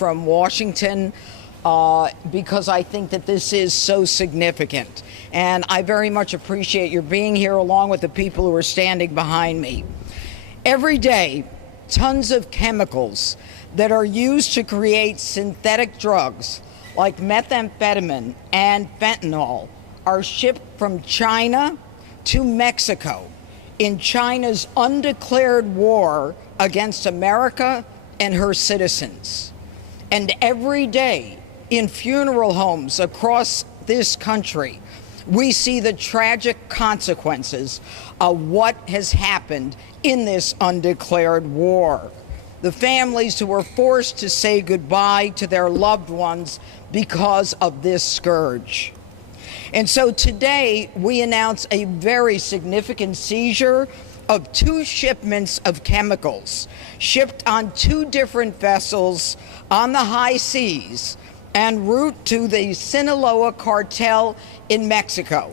from Washington because I think that this is so significant. And I very much appreciate your being here along with the people who are standing behind me. Every day, tons of chemicals that are used to create synthetic drugs like methamphetamine and fentanyl are shipped from China to Mexico in China's undeclared war against America and her citizens. And every day in funeral homes across this country, we see the tragic consequences of what has happened in this undeclared war. The families who were forced to say goodbye to their loved ones because of this scourge. And so today we announce a very significant seizure of 2 shipments of chemicals shipped on 2 different vessels on the high seas en route to the Sinaloa cartel in Mexico.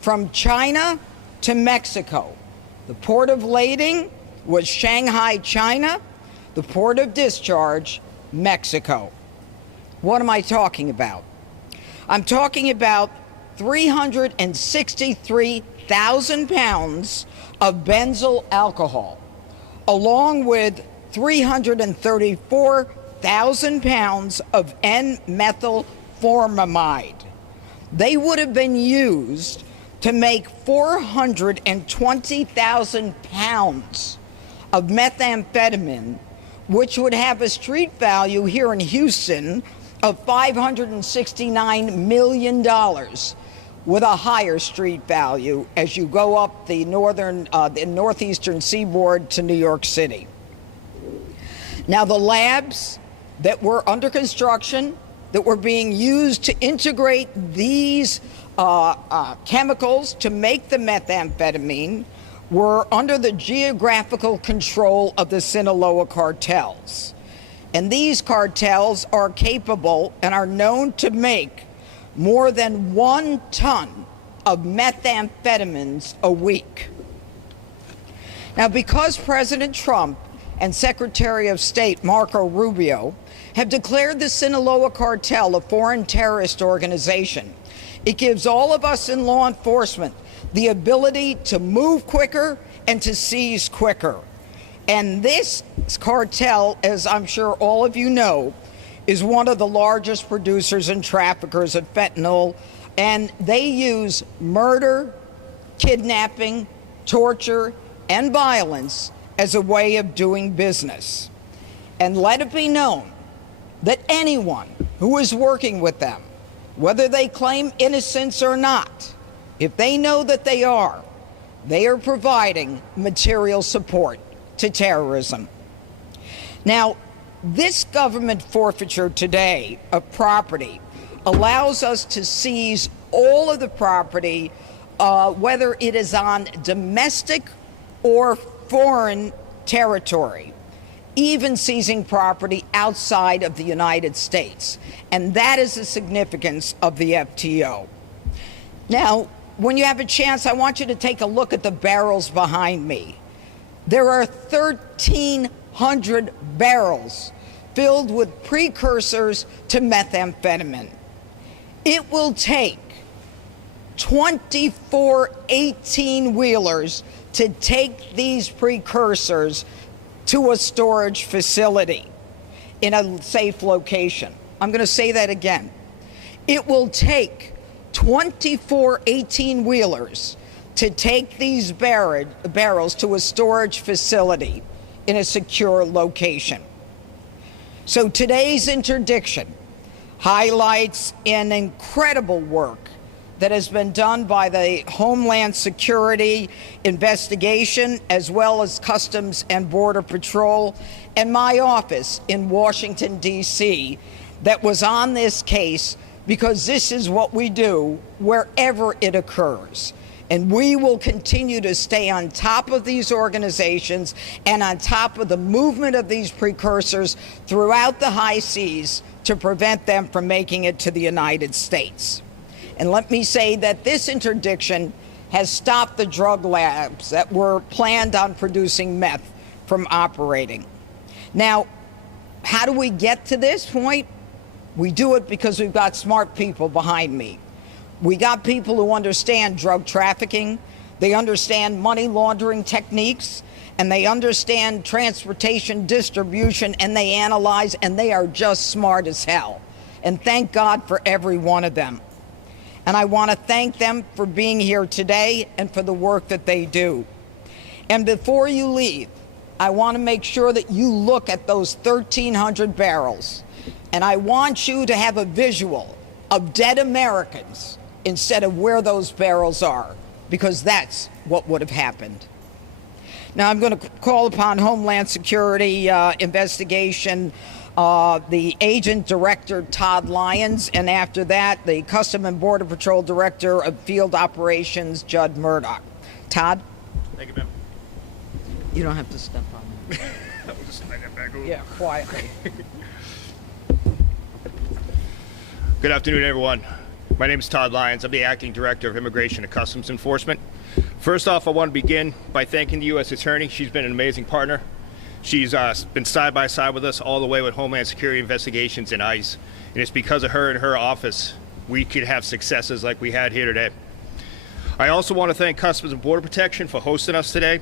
From China to Mexico. The port of lading was Shanghai, China. The port of discharge, Mexico. What am I talking about? I'm talking about 363,000 pounds of benzyl alcohol, along with 334,000 pounds of N-methylformamide. They would have been used to make 420,000 pounds of methamphetamine, which would have a street value here in Houston of $569 million, with a higher street value as you go up the northeastern seaboard to New York City. Now, the labs that were under construction, that were being used to integrate these chemicals to make the methamphetamine, were under the geographical control of the Sinaloa cartels. And these cartels are capable and are known to make more than 1 ton of methamphetamines a week. Now, because President Trump and Secretary of State Marco Rubio have declared the Sinaloa cartel a foreign terrorist organization, it gives all of us in law enforcement the ability to move quicker and to seize quicker. And this cartel, as I'm sure all of you know, is one of the largest producers and traffickers of fentanyl, and they use murder, kidnapping, torture, and violence as a way of doing business. And let it be known that anyone who is working with them, whether they claim innocence or not, if they know that they are providing material support to terrorism. Now, this government forfeiture today of property allows us to seize all of the property, whether it is on domestic or foreign territory, even seizing property outside of the United States. And that is the significance of the FTO. Now, when you have a chance, I want you to take a look at the barrels behind me. There are 1,300 barrels filled with precursors to methamphetamine. It will take 24 18-wheelers to take these precursors to a storage facility in a safe location. I'm going to say that again. It will take 24 18-wheelers to take these barrels to a storage facility in a secure location. So today's interdiction highlights an incredible work that has been done by the Homeland Security investigation, as well as Customs and Border Patrol, and my office in Washington, D.C., that was on this case, because this is what we do wherever it occurs. And we will continue to stay on top of these organizations and on top of the movement of these precursors throughout the high seas to prevent them from making it to the United States. And let me say that this interdiction has stopped the drug labs that were planned on producing meth from operating. Now, How do we get to this point? We do it because we've got smart people behind me. We got people who understand drug trafficking, they understand money laundering techniques, and they understand transportation distribution, and they analyze, and they are just smart as hell. And thank God for every one of them. And I want to thank them for being here today and for the work that they do. And before you leave, I want to make sure that you look at those 1,300 barrels. And I want you to have a visual of dead Americans instead of where those barrels are, because that's what would have happened. Now I'm going to call upon Homeland Security investigation, the Agent Director Todd Lyons, and after that, the Custom and Border Patrol Director of Field Operations, Judd Murdoch. Todd? Thank you, ma'am. You don't have to step on me. I'll just slide that back over. Yeah, quietly. Good afternoon, everyone. My name is Todd Lyons. I'm the Acting Director of Immigration and Customs Enforcement. First off, I want to begin by thanking the U.S. Attorney. She's been an amazing partner. She's been side by side with us all the way with Homeland Security investigations and ICE. And it's because of her and her office we could have successes like we had here today. I also want to thank Customs and Border Protection for hosting us today,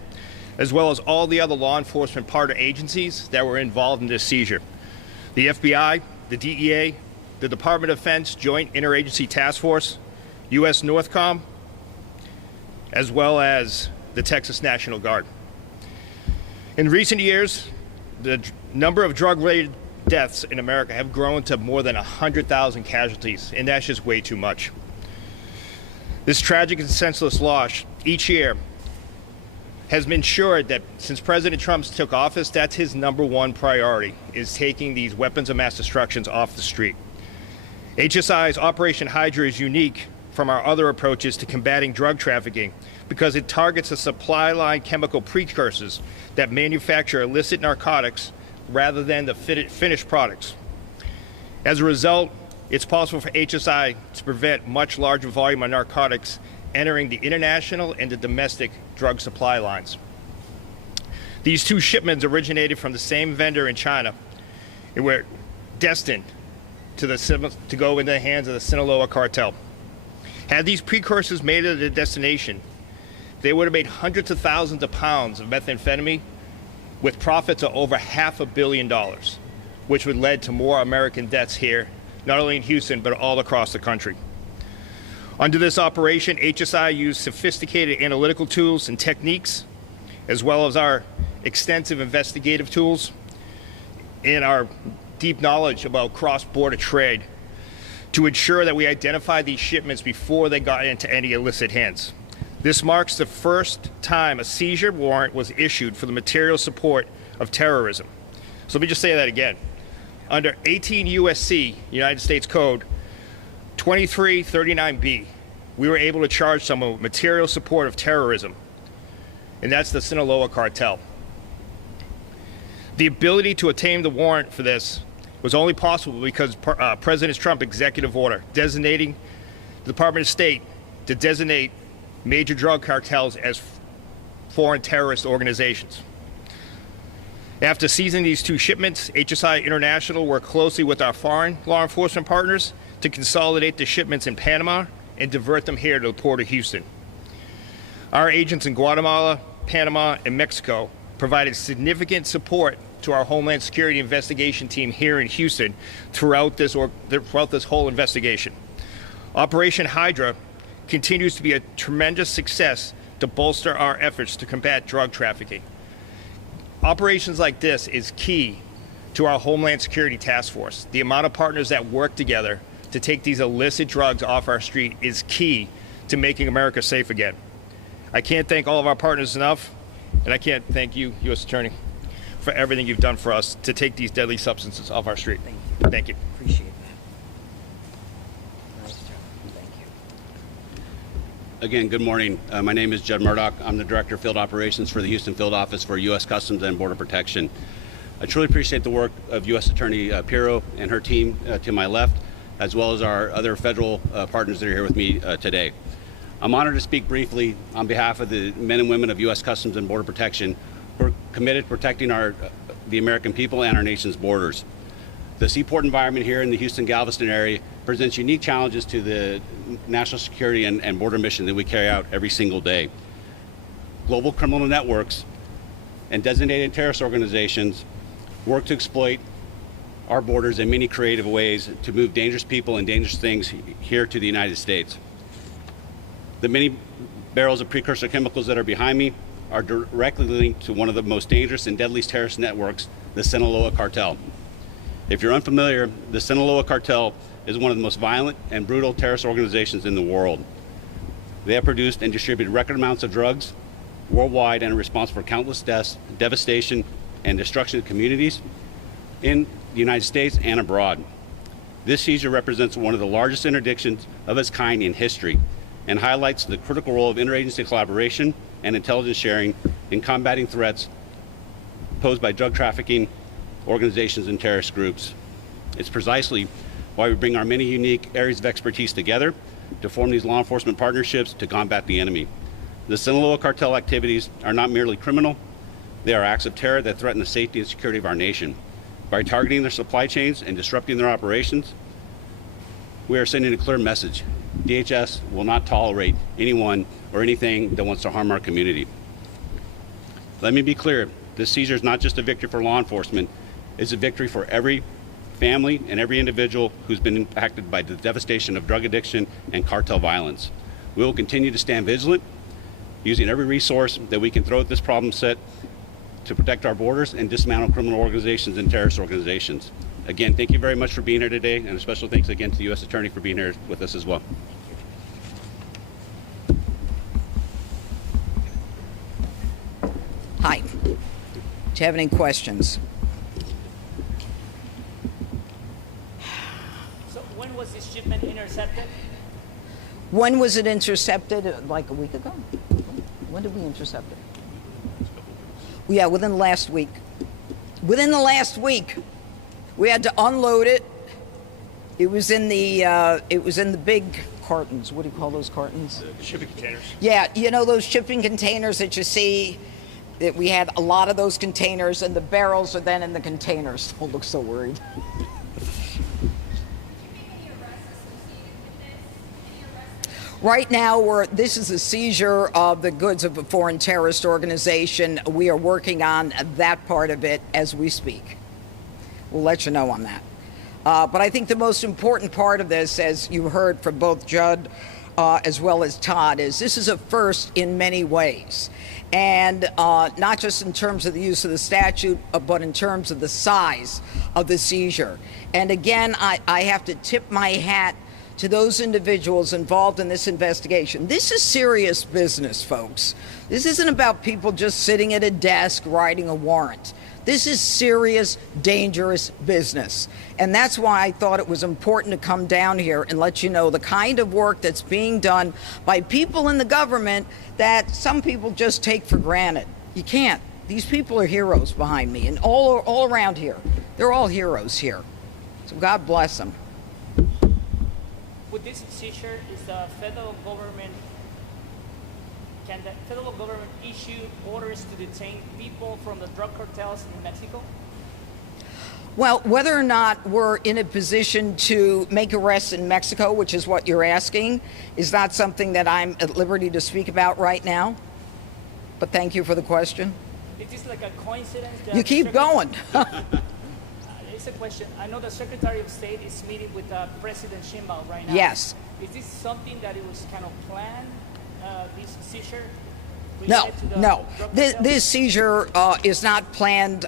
as well as all the other law enforcement partner agencies that were involved in this seizure. The FBI, the DEA, the Department of Defense Joint Interagency Task Force, U.S. Northcom, as well as the Texas National Guard. In recent years, the number of drug-related deaths in America have grown to more than 100,000 casualties, and that's just way too much. This tragic and senseless loss each year has ensured that since President Trump took office, that's his #1 priority, is taking these weapons of mass destruction off the street. HSI's Operation Hydra is unique from our other approaches to combating drug trafficking because it targets the supply line chemical precursors that manufacture illicit narcotics rather than the finished products. As a result, it's possible for HSI to prevent much larger volume of narcotics entering the international and the domestic drug supply lines. These two shipments originated from the same vendor in China and were destined to go into the hands of the Sinaloa cartel. Had these precursors made it to their destination, they would have made hundreds of thousands of pounds of methamphetamine with profits of over $500 million, which would lead to more American deaths here, not only in Houston, but all across the country. Under this operation, HSI used sophisticated analytical tools and techniques, as well as our extensive investigative tools and our deep knowledge about cross-border trade to ensure that we identify these shipments before they got into any illicit hands. This marks the first time a seizure warrant was issued for the material support of terrorism. So let me just say that again. Under 18 U.S.C. United States Code 2339B, we were able to charge someone with material support of terrorism, and that's the Sinaloa cartel. The ability to obtain the warrant for this was only possible because President Trump's executive order designating the Department of State to designate major drug cartels as foreign terrorist organizations. After seizing these two shipments, HSI International worked closely with our foreign law enforcement partners to consolidate the shipments in Panama and divert them here to the Port of Houston. Our agents in Guatemala, Panama, and Mexico provided significant support to our Homeland Security investigation team here in Houston throughout this whole investigation. Operation Hydra continues to be a tremendous success to bolster our efforts to combat drug trafficking. Operations like this is key to our Homeland Security Task Force. The amount of partners that work together to take these illicit drugs off our street is key to making America safe again. I can't thank all of our partners enough, and I can't thank you, U.S. Attorney, for everything you've done for us to take these deadly substances off our street. Thank you. Appreciate that. Nice job. Thank you. Again, good morning. My name is Judd Murdoch. I'm the Director of Field Operations for the Houston Field Office for U.S. Customs and Border Protection. I truly appreciate the work of U.S. Attorney Pirro and her team to my left, as well as our other federal partners that are here with me today. I'm honored to speak briefly on behalf of the men and women of U.S. Customs and Border Protection who are committed to protecting the American people and our nation's borders. The seaport environment here in the Houston-Galveston area presents unique challenges to the national security and border mission that we carry out every single day. Global criminal networks and designated terrorist organizations work to exploit our borders in many creative ways to move dangerous people and dangerous things here to the United States. The many barrels of precursor chemicals that are behind me are directly linked to one of the most dangerous and deadliest terrorist networks, the Sinaloa cartel. If you're unfamiliar, the Sinaloa cartel is one of the most violent and brutal terrorist organizations in the world. They have produced and distributed record amounts of drugs worldwide and are responsible for countless deaths, devastation, and destruction of communities in the United States and abroad. This seizure represents one of the largest interdictions of its kind in history and highlights the critical role of interagency collaboration and intelligence sharing in combating threats posed by drug trafficking organizations and terrorist groups. It's precisely why we bring our many unique areas of expertise together to form these law enforcement partnerships to combat the enemy. The Sinaloa cartel activities are not merely criminal, they are acts of terror that threaten the safety and security of our nation. By targeting their supply chains and disrupting their operations, we are sending a clear message. DHS will not tolerate anyone or anything that wants to harm our community. Let me be clear, this seizure is not just a victory for law enforcement, it's a victory for every family and every individual who's been impacted by the devastation of drug addiction and cartel violence. We will continue to stand vigilant, using every resource that we can throw at this problem set to protect our borders and dismantle criminal organizations and terrorist organizations. Again, thank you very much for being here today, and a special thanks again to the U.S. Attorney for being here with us as well. Hi. Do you have any questions? So when was this shipment intercepted? When was it intercepted? Like a week ago? When did we intercept it? Yeah, within the last week. Within the last week, we had to unload it. It was in the big cartons. What do you call those cartons? Shipping containers. Yeah, you know those shipping containers that you see. That we had a lot of those containers, and the barrels are then in the containers. Don't look so worried. Right now, this is a seizure of the goods of a foreign terrorist organization. We are working on that part of it as we speak. We'll let you know on that. But I think the most important part of this, as you heard from both Judd as well as Todd, is this is a first in many ways. And not just in terms of the use of the statute, but in terms of the size of the seizure. And again, I have to tip my hat to those individuals involved in this investigation. This is serious business, folks. This isn't about people just sitting at a desk writing a warrant. This is serious, dangerous business. And that's why I thought it was important to come down here and let you know the kind of work that's being done by people in the government that some people just take for granted. You can't. These people are heroes behind me and all around here. They're all heroes here. So God bless them. With this seizure, is the federal government, can the federal government issue orders to detain people from the drug cartels in Mexico? Well, whether or not we're in a position to make arrests in Mexico, which is what you're asking, is not something that I'm at liberty to speak about right now. But thank you for the question. Is this like a coincidence? That You keep going. It's a question. I know the Secretary of State is meeting with President Sheinbaum right now. Yes. Is this something that it was kind of planned, this seizure? No. This seizure is not planned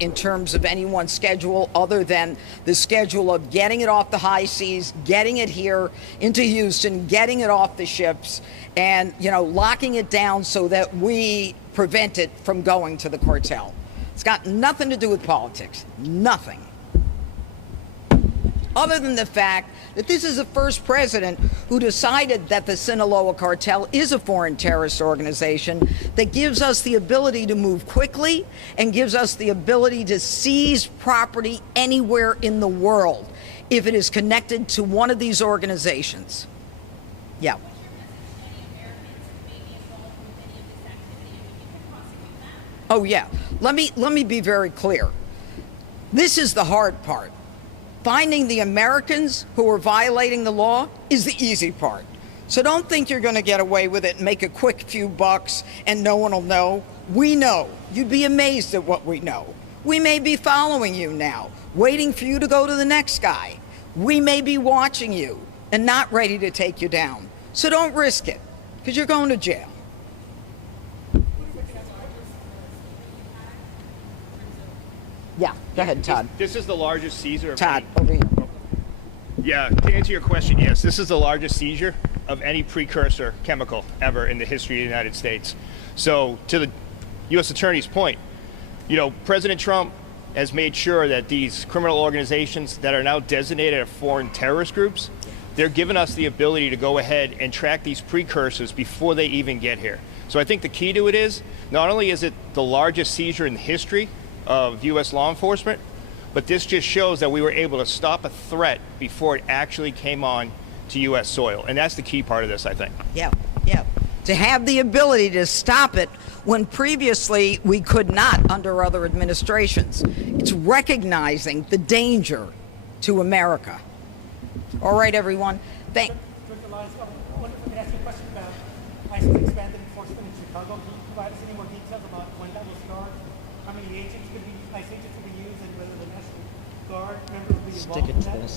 in terms of anyone's schedule other than the schedule of getting it off the high seas, getting it here into Houston, getting it off the ships, and locking it down so that we prevent it from going to the cartel. It's got nothing to do with politics. Nothing. Other than the fact that this is the first president who decided that the Sinaloa cartel is a foreign terrorist organization that gives us the ability to move quickly and gives us the ability to seize property anywhere in the world if it is connected to one of these organizations. Yeah. Oh, yeah. Let me be very clear. This is the hard part. Finding the Americans who are violating the law is the easy part. So don't think you're going to get away with it and make a quick few bucks and no one will know. We know. You'd be amazed at what we know. We may be following you now, waiting for you to go to the next guy. We may be watching you and not ready to take you down. So don't risk it, because you're going to jail. Yeah, go ahead, Todd. This is the largest seizure of Todd, over here. Yeah, to answer your question, yes, this is the largest seizure of any precursor chemical ever in the history of the United States. So to the U.S. Attorney's point, you know, President Trump has made sure that these criminal organizations that are now designated as foreign terrorist groups, they're giving us the ability to go ahead and track these precursors before they even get here. So I think the key to it is, not only is it the largest seizure in the history of U.S. law enforcement, but this just shows that we were able to stop a threat before it actually came on to U.S. soil. And that's the key part of this, I think. Yeah, yeah. To have the ability to stop it when previously we could not under other administrations. It's recognizing the danger to America. All right, everyone. Dr. Lyons, I wonder if I could ask you a question about ICE's expanded enforcement in Chicago. Can you provide us any more details about when that will start, how many agents could be, ICE agents could be used, and whether the National Guard member will be involved in that?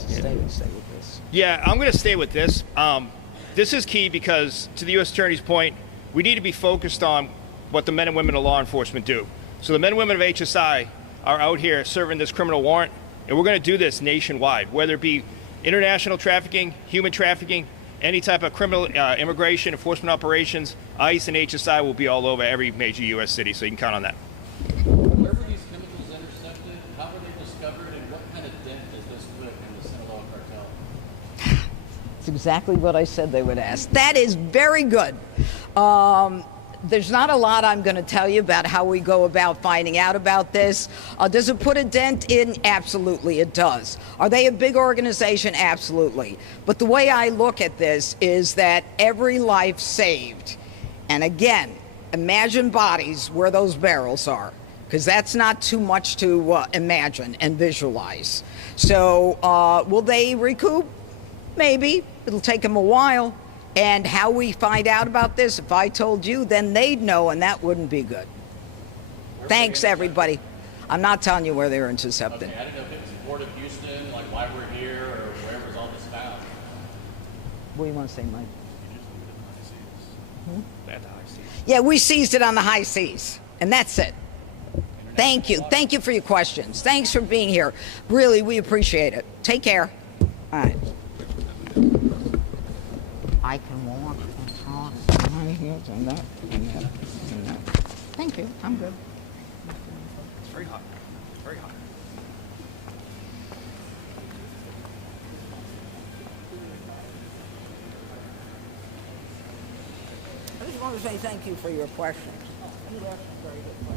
Stay with this. Yeah, I'm going to stay with this. This is key because, to the U.S. Attorney's point, we need to be focused on what the men and women of law enforcement do. So the men and women of HSI are out here serving this criminal warrant, and we're going to do this nationwide, whether it be international trafficking, human trafficking, any type of criminal immigration, enforcement operations. ICE and HSI will be all over every major U.S. city, so you can count on that. Where were these chemicals intercepted? How were they discovered? And what kind of dent does this put in the Sinaloa cartel? It's exactly what I said they would ask. That is very good. There's not a lot I'm going to tell you about how we go about finding out about this. Does it put a dent in? Absolutely, it does. Are they a big organization? Absolutely. But the way I look at this is that every life saved, and again, imagine bodies where those barrels are, because that's not too much to imagine and visualize. So will they recoup? Maybe. It'll take them a while. And how we find out about this, if I told you, then they'd know, and that wouldn't be good. Thanks, everybody. I'm not telling you where they're intercepted. Okay, I didn't know if it was the Port of Houston, like why we're here, or where was all this found? What do you want to say, Mike? At the high seas. Yeah, we seized it on the high seas, and that's it. Thank you. Thank you for your questions. Thanks for being here. Really, we appreciate it. Take care. All right. I can walk and talk and that. Thank you. I'm good. It's very hot. It's very hot. I just want to say thank you for your questions. You asked some very good questions.